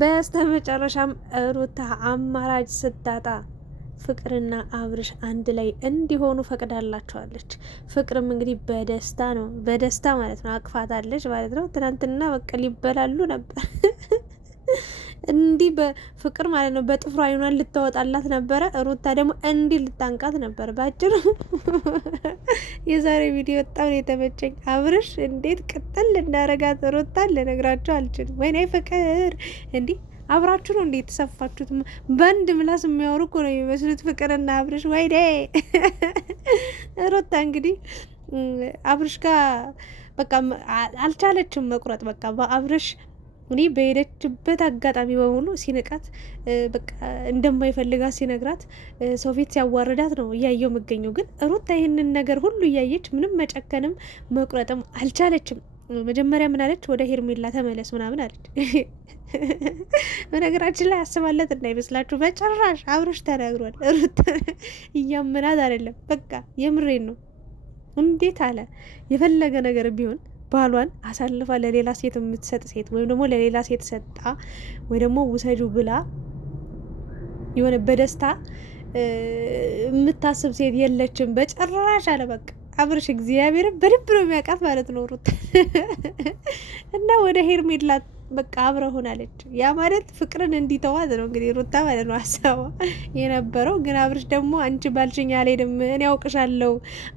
በስተመጨረሻም ሩታ አማራጭ ስታጣ ፍቅርና አብርሽ አንድ ላይ እንዲሆኑ ፈቅዳላቸዋለች። ፍቅርም እንግዲህ በደስታ ማለት ነው አቅፋታለች ማለት ነው። ትናንትና በቃ ሊበላሉ ነበር እንዲህ በፍቅር ማለት ነው። በጥፍሩ አይኗን ልታወጣላት ነበረ። ሩታ ደግሞ እንዲህ ልታንቃት ነበር። ባጭሩ የዛሬ ቪዲዮ በጣም ነው የተመቸኝ። አብርሽ እንዴት ቅጥል እንዳረጋት ሩታን ልነግራቸው አልችልም። ወይኔ ፍቅር እንዲህ አብራችሁ ነው እንዴት ተሰፋችሁት? በአንድ ምላስ የሚያወሩ እኮ ነው የሚመስሉት ፍቅርና አብርሽ። ወይኔ ሩታ እንግዲህ አብርሽ ጋር በቃ አልቻለችም መቁረጥ። በቃ በአብርሽ እኔ በሄደችበት አጋጣሚ በሙሉ ሲንቃት በቃ እንደማይፈልጋት ሲነግራት ሰው ፊት ሲያዋርዳት ነው እያየው የምገኘው። ግን ሩታ ይህንን ነገር ሁሉ እያየች ምንም መጨከንም መቁረጥም አልቻለችም። መጀመሪያ ምን አለች? ወደ ሄርሜላ ተመለስ ምናምን አለች። በነገራችን ላይ አስባለት እንዳይመስላችሁ በጭራሽ አብርሽ ተናግሯል። ሩታ እያመናት አይደለም። በቃ የምሬን ነው። እንዴት አለ የፈለገ ነገር ቢሆን ባሏን አሳልፋ ለሌላ ሴት የምትሰጥ ሴት ወይም ደግሞ ለሌላ ሴት ሰጣ ወይ ደግሞ ውሰጁ ብላ የሆነ በደስታ የምታስብ ሴት የለችም በጭራሽ አለ። በቃ አብርሽ እግዚአብሔርን በደንብ ነው የሚያውቃት ማለት ነው ሩታ እና ወደ ሄርሜላ በቃ አብረ ሆናለች። ያ ማለት ፍቅርን እንዲተዋት ነው እንግዲህ ሩታ ማለት ነው ሀሳቧ የነበረው። ግን አብርሽ ደግሞ አንቺ ባልሽኝ አልሄድም፣ እኔ ያውቅሻለሁ፣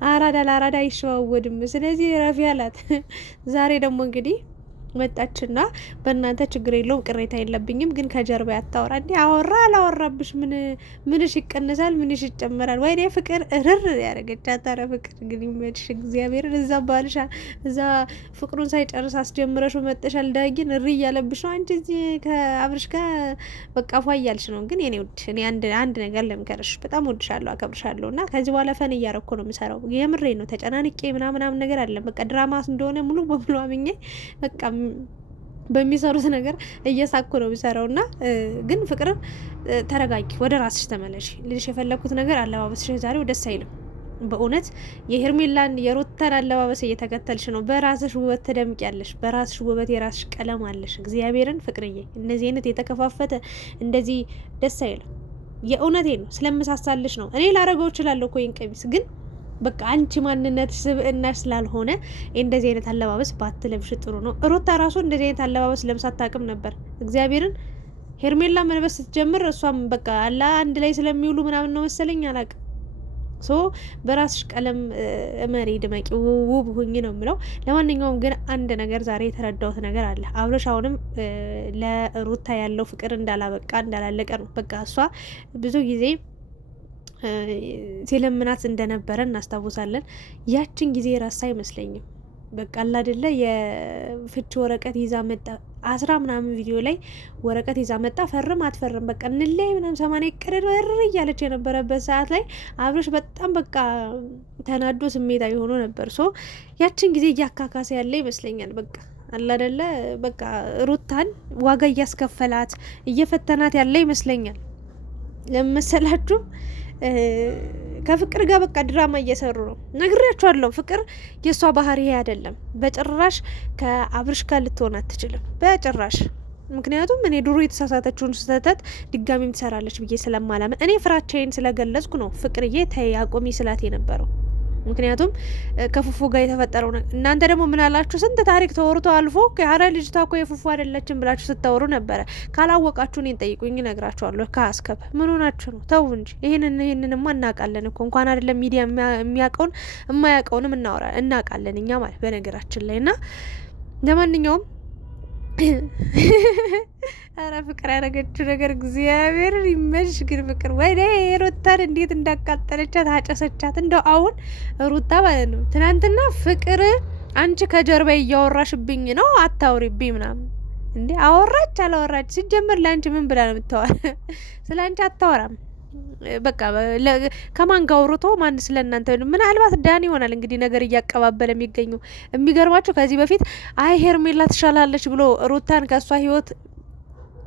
አራዳ ለአራዳ አይሸዋወድም፣ ስለዚህ ረፊ አላት። ዛሬ ደግሞ እንግዲህ መጣችና በእናንተ ችግር የለውም ቅሬታ የለብኝም፣ ግን ከጀርባ ያታወራ እንዲ አወራ አላወራብሽ ምንሽ ይቀንሳል ምንሽ ይጨመራል? ወይኔ ፍቅር እርር ያደረገች አታረ ፍቅር እንግዲህ መድሽ እግዚአብሔርን እዛ ባልሻ እዛ ፍቅሩን ሳይጨርስ አስጀምረሽ መጠሻል። ዳጊን እሪ እያለብሽ ነው አንቺ እዚህ ከአብርሽ ጋር በቃ ፏ እያልሽ ነው። ግን የኔ ውድ እኔ አንድ ነገር ለምከርሽ፣ በጣም ወድሻለሁ አከብርሻለሁ እና ከዚህ በኋላ ፈን እያረኮ ነው የምሰራው። የምሬ ነው። ተጨናንቄ ምናምን ነገር አለ በቃ ድራማ እንደሆነ ሙሉ በሙሉ አምኜ በቃ በሚሰሩት ነገር እየሳኩ ነው የሚሰራው። እና ግን ፍቅርን ተረጋጊ፣ ወደ ራስሽ ተመለሽ። ልልሽ የፈለግኩት ነገር አለባበስሽ ዛሬው ደስ አይልም በእውነት። የሄርሜላን የሩታን አለባበስ እየተከተልሽ ነው። በራስሽ ውበት ትደምቂያለሽ። በራስሽ ውበት የራስሽ ቀለም አለሽ። እግዚአብሔርን ፍቅርዬ፣ እነዚህ አይነት የተከፋፈተ እንደዚህ ደስ አይልም። የእውነቴ ነው። ስለምሳሳልሽ ነው። እኔ ላረገው እችላለሁ እኮ ይህን ቀሚስ ግን በቃ አንቺ ማንነት ስብእናሽ ስላልሆነ እንደዚህ አይነት አለባበስ ባትለብሽ ጥሩ ነው። ሩታ ራሱ እንደዚህ አይነት አለባበስ ለብሳ አታውቅም ነበር። እግዚአብሔርን ሄርሜላ መልበስ ስትጀምር እሷም በቃ አላ አንድ ላይ ስለሚውሉ ምናምን ነው መሰለኝ አላውቅም። ሶ በራስሽ ቀለም መሪ ድመቂ፣ ውብ ሁኝ ነው የምለው። ለማንኛውም ግን አንድ ነገር ዛሬ የተረዳሁት ነገር አለ። አብርሽ አሁንም ለሩታ ያለው ፍቅር እንዳላበቃ እንዳላለቀ ነው። በቃ እሷ ብዙ ጊዜ ሲለምናት እንደነበረ እናስታውሳለን። ያችን ጊዜ ራሳ አይመስለኝም። በቃ አላደለ የፍች ወረቀት ይዛ መጣ 10 ምናምን ቪዲዮ ላይ ወረቀት ይዛ መጣ። ፈርም አትፈርም በቃ እንለይ ምናምን 80 ይቀደድ ወር እያለች የነበረበት ሰዓት ላይ አብርሽ በጣም በቃ ተናዶ ስሜታዊ ሆኖ ነበር። ሶ ያችን ጊዜ እያካካሰ ያለ ይመስለኛል። በቃ አላደለ በቃ ሩታን ዋጋ እያስከፈላት እየፈተናት ያለ ይመስለኛል። ለመሰላችሁ ከፍቅር ጋር በቃ ድራማ እየሰሩ ነው። ነግሬያችኋለሁ። ፍቅር የእሷ ባህሪ አይደለም በጭራሽ። ከአብርሽ ጋር ልትሆን አትችልም በጭራሽ። ምክንያቱም እኔ ድሮ የተሳሳተችውን ስህተት ድጋሚም ትሰራለች ብዬ ስለማላምን እኔ ፍራቻዬን ስለገለጽኩ ነው ፍቅርዬ ተይ አቁሚ ስላት የነበረው። ምክንያቱም ከፉፉ ጋር የተፈጠረው ነገር እናንተ ደግሞ ምን አላችሁ? ስንት ታሪክ ተወርቶ አልፎ አረ ልጅቷ እኮ የፉፉ አይደለችም ብላችሁ ስታወሩ ነበረ። ካላወቃችሁ እኔን ጠይቁኝ እነግራችኋለሁ። ከአስከብ ምን ሆናችሁ ነው? ተው እንጂ ይህንንማ እናውቃለን እኮ እንኳን አይደለም ሚዲያ የሚያውቀውን የማያውቀውንም እናውቃለን እኛ ማለት በነገራችን ላይ እና ለማንኛውም አረ ፍቅር ያደረገችው ነገር እግዚአብሔር ይመሽ። ግን ፍቅር ወይኔ ሩታን እንዴት እንዳቃጠለቻት አጨሰቻት። እንደው አሁን ሩታ ማለት ነው ትናንትና ፍቅር አንቺ ከጀርባ እያወራሽብኝ ነው አታውሪብኝ ምናምን እንዴ አወራች አላወራች ሲጀምር ለአንቺ ምን ብላ ነው የምታወራ? ስለ አንቺ አታወራም። በቃ ከማን ጋር አውርቶ ማን ስለናንተ ምናልባት ዳኒ ይሆናል እንግዲህ ነገር እያቀባበለ የሚገኘው። የሚገርማቸው ከዚህ በፊት አይ ሄርሜላ ትሻላለች ብሎ ሩታን ከሷ ህይወት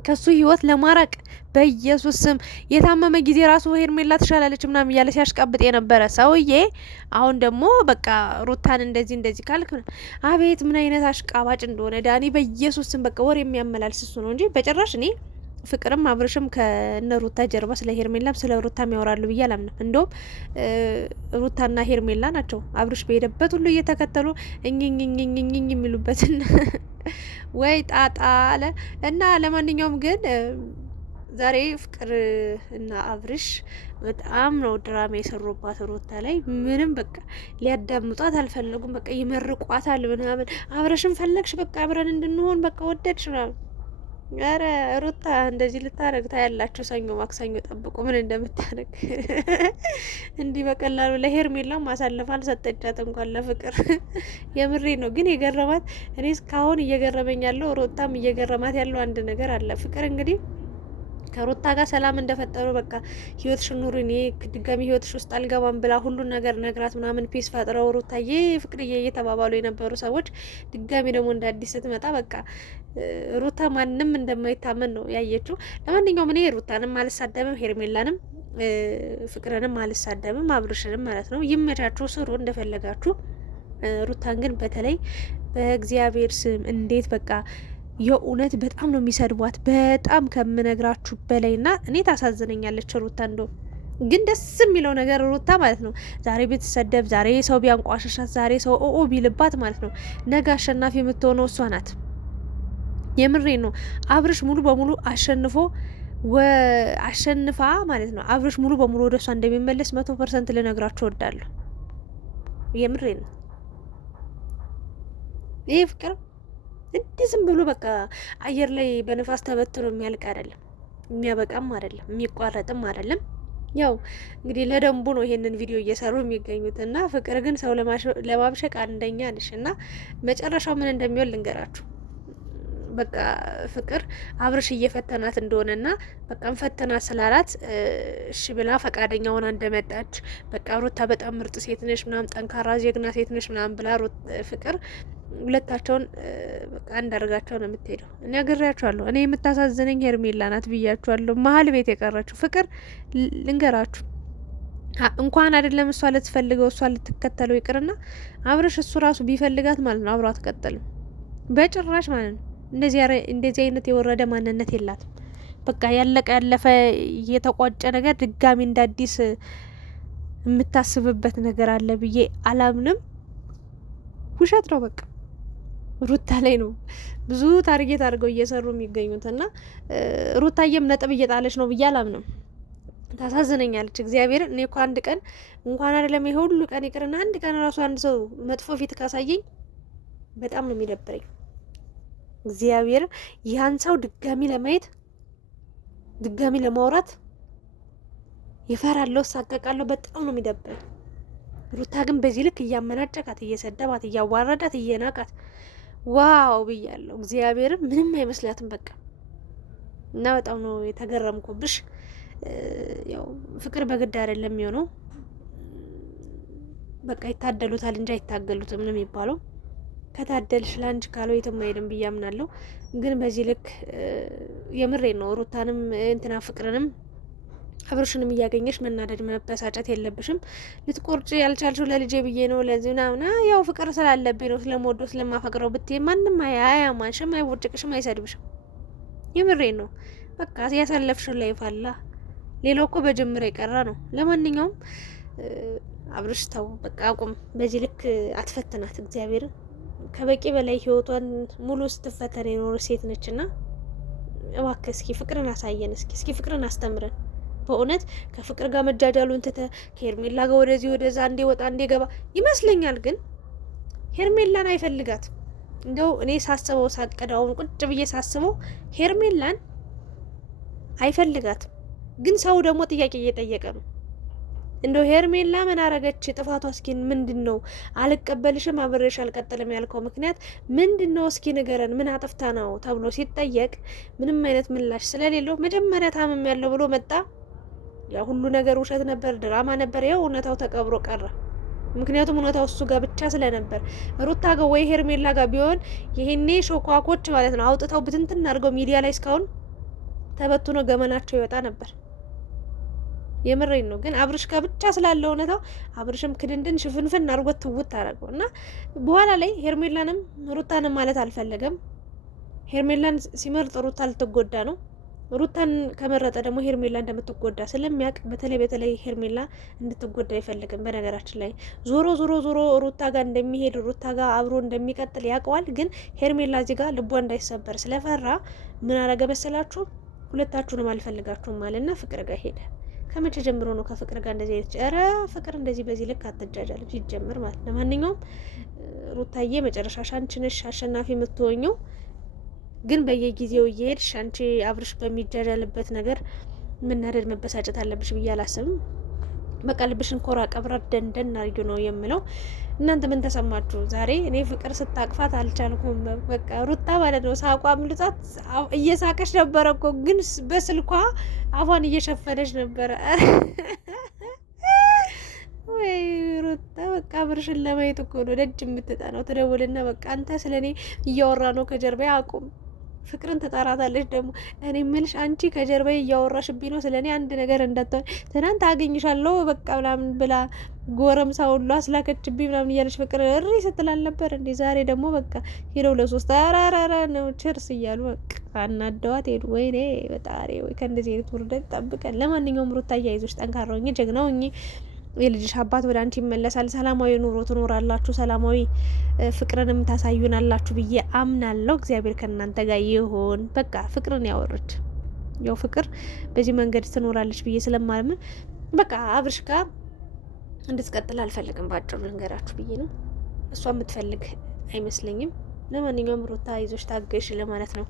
ከሱ ህይወት ለማራቅ በኢየሱስ ስም የታመመ ጊዜ ራሱ ሄርሜላ ትሻላለች ምናምን እያለ ሲያሽቃብጥ የነበረ ሰውዬ አሁን ደግሞ በቃ ሩታን እንደዚህ ካልክ አቤት ምን አይነት አሽቃባጭ እንደሆነ ዳኒ በኢየሱስ ስም በቃ ወር የሚያመላልስ እሱ ነው እንጂ በጭራሽ እኔ ፍቅርም አብርሽም ከነ ሩታ ጀርባ ስለ ሄርሜላም ስለ ሩታም ያወራሉ ብዬ አላምንም። እንደውም ሩታና ሄርሜላ ናቸው አብርሽ በሄደበት ሁሉ እየተከተሉ እኝኝኝኝኝኝ የሚሉበትን ወይ ጣጣ አለ እና ለማንኛውም ግን ዛሬ ፍቅር እና አብርሽ በጣም ነው ድራማ የሰሩባት ሩታ ላይ። ምንም በቃ ሊያዳምጧት አልፈለጉም። በቃ ይመርቋታል ምናምን። አብርሽን ፈለግሽ በቃ አብረን እንድንሆን በቃ ወደድሽ ምናምን። ኧረ ሩታ እንደዚህ ልታረግ ታያላችሁ። ሰኞ ማክሰኞ ጠብቁ ምን እንደምታረግ። እንዲህ በቀላሉ ለሄርሜላ ማሳለፍ አልሰጠቻት እንኳን ለፍቅር። የምሬ ነው። ግን የገረማት እኔ እስካሁን እየገረመኝ ያለው ሩታም እየገረማት ያለው አንድ ነገር አለ። ፍቅር እንግዲህ ከሩታ ጋር ሰላም እንደፈጠሩ በቃ ህይወትሽን ኑሪ እኔ ድጋሚ ህይወትሽ ውስጥ አልገባም ብላ ሁሉን ነገር ነግራት ምናምን ፒስ ፈጥረው ሩታዬ ፍቅርዬ እየተባባሉ የነበሩ ሰዎች ድጋሚ ደግሞ እንደ አዲስ ስትመጣ በቃ ሩታ ማንም እንደማይታመን ነው ያየችው። ለማንኛውም እኔ ሩታንም አልሳደብም፣ ሄርሜላንም ፍቅርንም አልሳደብም፣ አብርሽንም ማለት ነው። ይመቻችሁ፣ ስሩ እንደፈለጋችሁ። ሩታን ግን በተለይ በእግዚአብሔር ስም እንዴት በቃ የእውነት በጣም ነው የሚሰድቧት፣ በጣም ከምነግራችሁ በላይ ና እኔ ታሳዝነኛለች ሩታ። እንደው ግን ደስ የሚለው ነገር ሩታ ማለት ነው ዛሬ ብትሰደብ፣ ዛሬ ሰው ቢያንቋሸሻት፣ ዛሬ ሰው ኦ ቢልባት ማለት ነው ነገ አሸናፊ የምትሆነው እሷ ናት። የምሬ ነው። አብርሽ ሙሉ በሙሉ አሸንፋ ማለት ነው አብርሽ ሙሉ በሙሉ ወደ እሷ እንደሚመለስ 100% ልነግራችሁ እወዳለሁ። የምሬ ነው። ይሄ ፍቅር እንዲህ ዝም ብሎ በቃ አየር ላይ በንፋስ ተበትኖ የሚያልቅ አይደለም፣ የሚያበቃም አይደለም፣ የሚቋረጥም አይደለም። ያው እንግዲህ ለደንቡ ነው ይሄንን ቪዲዮ እየሰሩ የሚገኙት እና ፍቅር ግን ሰው ለማብሸቅ አንደኛ ነሽ እና መጨረሻው ምን እንደሚሆን ልንገራችሁ። በቃ ፍቅር አብርሽ እየፈተናት እንደሆነና በቃ ፈተናት ስላላት እሺ ብላ ፈቃደኛ ሆና እንደመጣች በቃ ሩታ በጣም ምርጥ ሴት ነሽ ምናምን ጠንካራ ጀግና ሴት ነሽ ምናምን ብላ ፍቅር ሁለታቸውን በቃ እንዳርጋቸው ነው የምትሄደው። እኔ አገራችኋለሁ። እኔ የምታሳዝነኝ ሄርሜላ ናት ብያችኋለሁ። መሀል ቤት የቀረችው ፍቅር ልንገራችሁ እንኳን አይደለም እሷ ልትፈልገው እሷ ልትከተለው ይቅርና አብርሽ እሱ ራሱ ቢፈልጋት ማለት ነው አብሮ አትቀጥልም በጭራሽ ማለት ነው። እንደዚህ አይነት የወረደ ማንነት የላትም። በቃ ያለቀ ያለፈ የተቋጨ ነገር ድጋሚ እንደ አዲስ የምታስብበት ነገር አለ ብዬ አላምንም። ውሸት ነው በቃ ሩታ ላይ ነው ብዙ ታርጌት አድርገው እየሰሩ የሚገኙት እና ሩታዬም ነጥብ እየጣለች ነው ብዬ አላምንም። ታሳዝነኛለች እግዚአብሔር። እኔ እኮ አንድ ቀን እንኳን አይደለም ይሄ ሁሉ ቀን ይቅርና አንድ ቀን ራሱ አንድ ሰው መጥፎ ፊት ካሳየኝ በጣም ነው የሚደብረኝ። እግዚአብሔር ያን ሰው ድጋሚ ለማየት ድጋሚ ለማውራት ይፈራለሁ፣ ሳቀቃለሁ። በጣም ነው የሚደብረኝ። ሩታ ግን በዚህ ልክ እያመናጨቃት፣ እየሰደባት፣ እያዋረዳት፣ እየናቃት ዋው ብያለሁ። እግዚአብሔር ምንም አይመስላትም በቃ እና በጣም ነው የተገረምኩብሽ። ያው ፍቅር በግድ አይደለም የሚሆነው በቃ ይታደሉታል እንጂ አይታገሉትም ነው የሚባለው። ከታደልሽ ላንቺ ካለው የትም አይሄድም ብዬ አምናለሁ። ግን በዚህ ልክ የምሬ ነው ሩታንም እንትና ፍቅርንም አብርሽንም እያገኘሽ መናደድ መበሳጨት የለብሽም። ልትቆርጭ ያልቻልሽው ለልጄ ብዬ ነው ለዚህ ምናምን ያው ፍቅር ስላለብኝ ነው ስለምወደው ስለማፈቅረው ብትይ ማንም አያማንሽም፣ አይቦጭቅሽም፣ አይሰድብሽም። የምሬ ነው በቃ ያሳለፍሽው ላይፍ አላ ሌላው እኮ በጅምር የቀረ ነው። ለማንኛውም አብርሽ ተው በቃ አቁም። በዚህ ልክ አትፈትናት። እግዚአብሔር ከበቂ በላይ ህይወቷን ሙሉ ስትፈተን የኖረች ሴት ነችና እባክህ እስኪ ፍቅርን አሳየን። እስኪ ፍቅርን አስተምረን። በእውነት ከፍቅር ጋር መጃጃሉን ትተ ከሄርሜላ ጋር ወደዚህ ወደዛ አንዴ ወጣ አንዴ ገባ ይመስለኛል። ግን ሄርሜላን አይፈልጋት። እንደው እኔ ሳስበው ሳቀዳውን ቁጭ ብዬ ሳስበው ሄርሜላን አይፈልጋትም። ግን ሰው ደግሞ ጥያቄ እየጠየቀ ነው። እንደው ሄርሜላ ምን አረገች? ጥፋቷ እስኪ ምንድን ነው? አልቀበልሽም አብሬሽ አልቀጥልም ያልከው ምክንያት ምንድን ነው? እስኪ ንገረን። ምን አጥፍታ ነው ተብሎ ሲጠየቅ ምንም አይነት ምላሽ ስለሌለው መጀመሪያ ታምም ያለው ብሎ መጣ። ያ ሁሉ ነገር ውሸት ነበር፣ ድራማ ነበር። ያው እውነታው ተቀብሮ ቀረ። ምክንያቱም እውነታው እሱ ጋር ብቻ ስለነበር ሩታ ጋር ወይ ሄርሜላ ጋር ቢሆን ይሄኔ ሾኳኮች ማለት ነው አውጥተው ብትንትን አድርገው ሚዲያ ላይ እስካሁን ተበትኖ ገመናቸው ይወጣ ነበር። የምሬን ነው። ግን አብርሽ ጋር ብቻ ስላለ እውነታው አብርሽም ክድንድን ሽፍንፍን አርጎት ትውት አደረገው እና በኋላ ላይ ሄርሜላንም ሩታንም ማለት አልፈለገም። ሄርሜላን ሲመርጥ ሩታ ልትጎዳ ነው። ሩታን ከመረጠ ደግሞ ሄርሜላ እንደምትጎዳ ስለሚያውቅ በተለይ ሄርሜላ እንድትጎዳ አይፈልግም። በነገራችን ላይ ዞሮ ሩታ ጋር እንደሚሄድ ሩታ ጋር አብሮ እንደሚቀጥል ያውቀዋል። ግን ሄርሜላ እዚህ ጋር ልቧ እንዳይሰበር ስለፈራ ምን አረገ መሰላችሁ? ሁለታችሁንም አልፈልጋችሁም ማለትና ፍቅር ጋር ሄደ። ከመቼ ጀምሮ ነው ከፍቅር ጋር እንደዚህ አይነት? ኧረ ፍቅር እንደዚህ በዚህ ልክ አትጃጃልም ሲጀምር ማለት። ለማንኛውም ሩታዬ መጨረሻሽ አንቺ ነሽ አሸናፊ የምትሆኘው። ግን በየጊዜው እየሄድሽ አንቺ አብርሽ በሚጃጃልበት ነገር መናደድ መበሳጨት አለብሽ ብዬ አላስብም። በቃ ልብሽን ኮራ ቀብራት ደንደን አድርጊው ነው የምለው። እናንተ ምን ተሰማችሁ ዛሬ? እኔ ፍቅር ስታቅፋት አልቻልኩም። በቃ ሩታ ማለት ነው ሳቋ ምልጣት እየሳቀች ነበረ እኮ ግን በስልኳ አፏን እየሸፈነች ነበረ። ወይ ሩታ በቃ አብርሽን ለማየት እኮ ነው ደጅ የምትጠናው። ትደውልና በቃ አንተ ስለኔ እያወራ ነው ከጀርባ አቁም። ፍቅርን ትጠራታለች ደግሞ። እኔ ምልሽ አንቺ ከጀርባዬ እያወራሽብኝ ነው ስለኔ አንድ ነገር እንዳትሆን። ትናንት አገኝሻለሁ በቃ ምናምን ብላ ጎረምሳ ሁሉ አስላከችብኝ ምናምን እያለች ፍቅር እሪ ስትላል ነበር እንዴ? ዛሬ ደግሞ በቃ ሄደው ለሶስት አራራራ ነው ችርስ እያሉ በቃ አናደዋት ሄዱ። ወይኔ በጣሪ ወይ ከእንደዚህ አይነት ውርደት ጠብቀን። ለማንኛውም ሩታ አያይዞች ጠንካራው ጀግናው የልጅሽ አባት ወደ አንቺ ይመለሳል። ሰላማዊ ኑሮ ትኖራላችሁ። ሰላማዊ ፍቅርንም ታሳዩናላችሁ ብዬ አምናለሁ። እግዚአብሔር ከእናንተ ጋር ይሁን። በቃ ፍቅርን ያወርድ። ያው ፍቅር በዚህ መንገድ ትኖራለች ብዬ ስለማምን በቃ አብርሽ ጋር እንድትቀጥል አልፈልግም። ባጭሩ ልንገራችሁ ብዬ ነው። እሷ የምትፈልግ አይመስለኝም። ለማንኛውም ሩታ ይዞሽ ታገሽ ለማለት ነው።